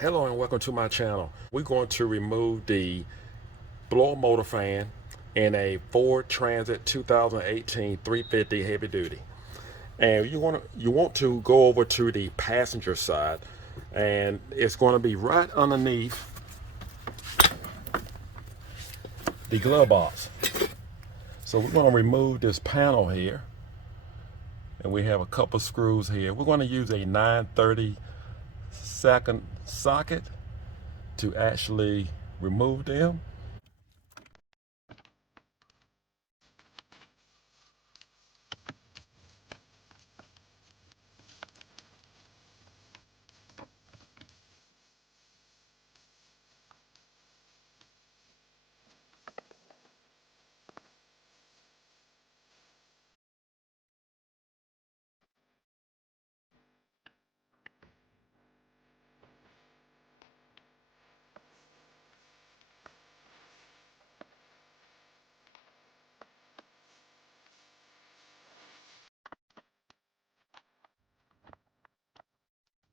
Hello and welcome to my channel. We're going to remove the blower motor fan in a Ford Transit 2018 350 heavy duty. And you want to go over to the passenger side, and it's going to be right underneath the glove box. So we're going to remove this panel here, and we have a couple screws here. We're going to use a 9/32 socket to actually remove them.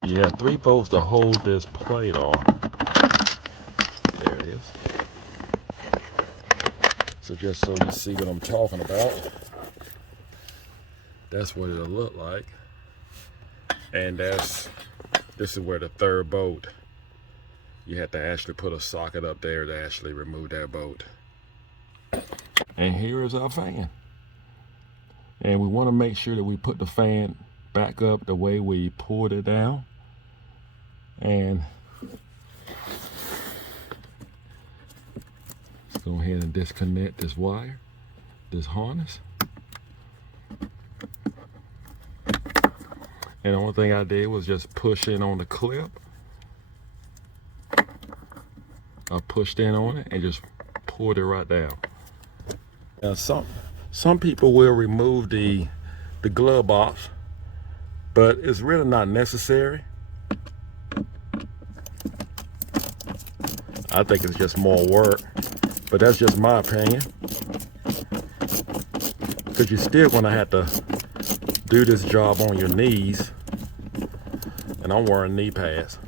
You have 3 bolts to hold this plate on. There it is. So just so you see what I'm talking about, that's what it'll look like. And this is where the 3rd bolt, you have to actually put a socket up there to actually remove that bolt. And here is our fan. And we want to make sure that we put the fan back up the way we pulled it down. And let's go ahead and disconnect this wire, this harness. And the only thing I did was just push in on the clip. I pushed in on it and just pulled it right down. Now some people will remove the glove box, but it's really not necessary. I think it's just more work, but that's just my opinion. Because you're still going to have to do this job on your knees, and I'm wearing knee pads.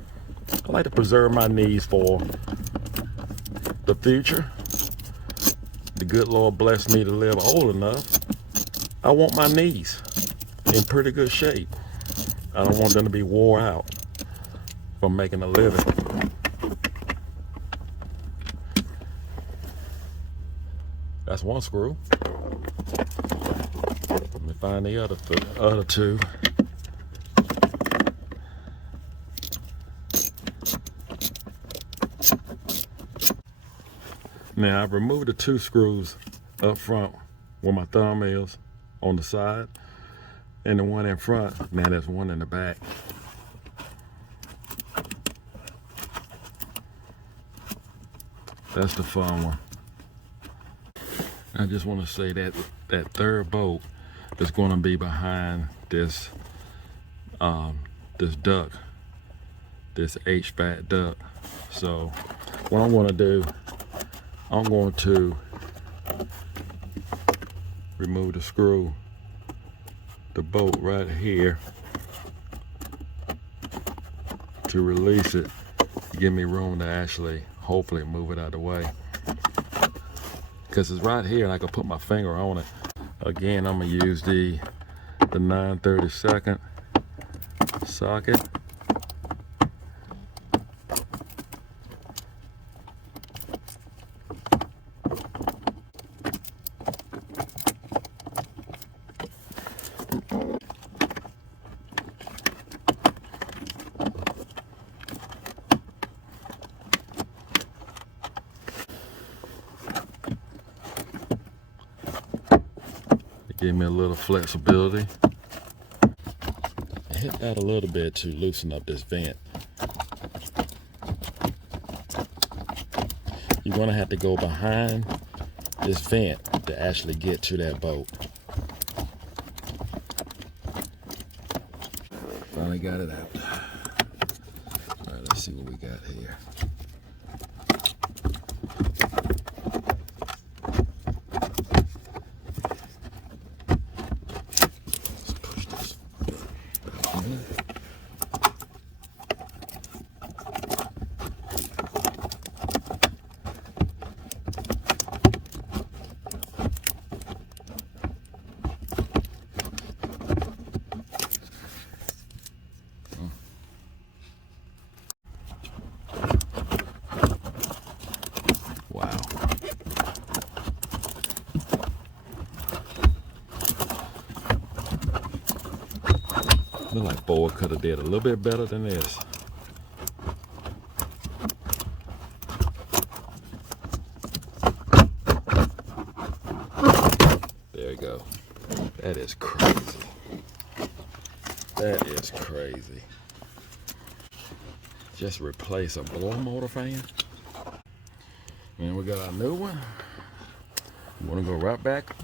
I like to preserve my knees for the future. The good Lord blessed me to live old enough. I want my knees in pretty good shape. I don't want them to be wore out from making a living. That's one screw. Let me find the other 2. Now I've removed the 2 screws up front where my thumb is on the side, and the one in front. Now there's one in the back. That's the fun one. I just want to say that that 3rd bolt is going to be behind this this duct, this HVAC duct. So what I'm going to do, I'm going to remove the screw, the bolt right here, to release it, give me room to actually hopefully move it out of the way. Because it's right here and I can put my finger on it. Again, I'm going to use the 9/32 socket. Give me a little flexibility. I hit that a little bit to loosen up this vent. You're gonna have to go behind this vent to actually get to that bolt. Finally got it out. All right, let's see what we got here. that Ford could have did a little bit better than this. There you go. That is crazy. That is crazy. Just replace a blower motor fan. And we got our new one. We want to go right back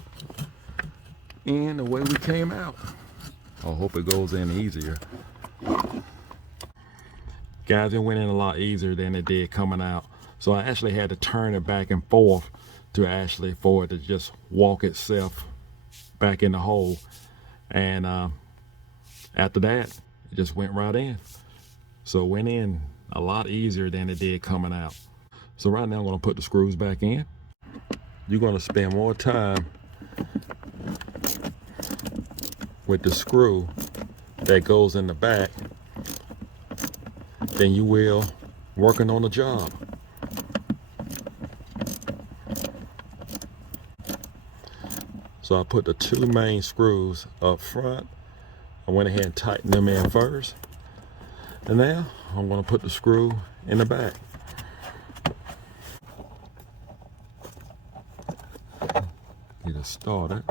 in the way we came out. I hope it goes in easier. Guys, it went in a lot easier than it did coming out. So I actually had to turn it back and forth for it to just walk itself back in the hole. And after that, it just went right in. So it went in a lot easier than it did coming out. So right now I'm gonna put the screws back in. You're gonna spend more time with the screw that goes in the back than you will working on the job. So I put the two main screws up front. I went ahead and tightened them in first. And now I'm going to put the screw in the back. Get it started.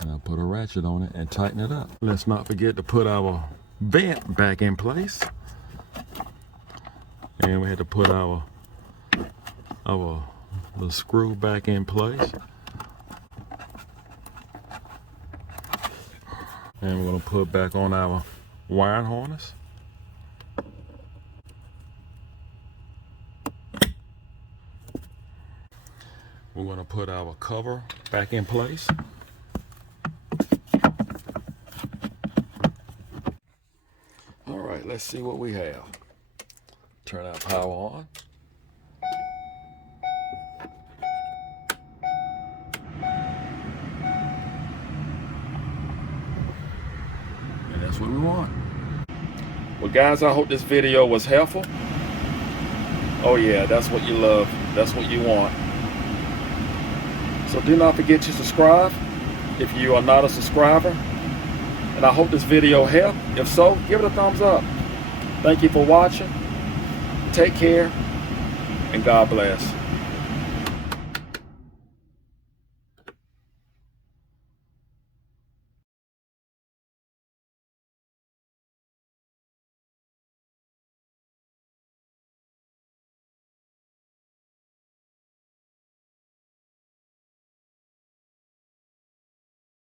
And I'll put a ratchet on it and tighten it up. Let's not forget to put our vent back in place. And we had to put our the screw back in place. And we're going to put back on our wiring harness. We're going to put our cover back in place. All right, let's see what we have. Turn our power on. That's what we want. Well guys, I hope this video was helpful. Oh yeah, that's what you love. That's what you want. So do not forget to subscribe if you are not a subscriber. And I hope this video helped. If so, give it a thumbs up. Thank you for watching. Take care and God bless.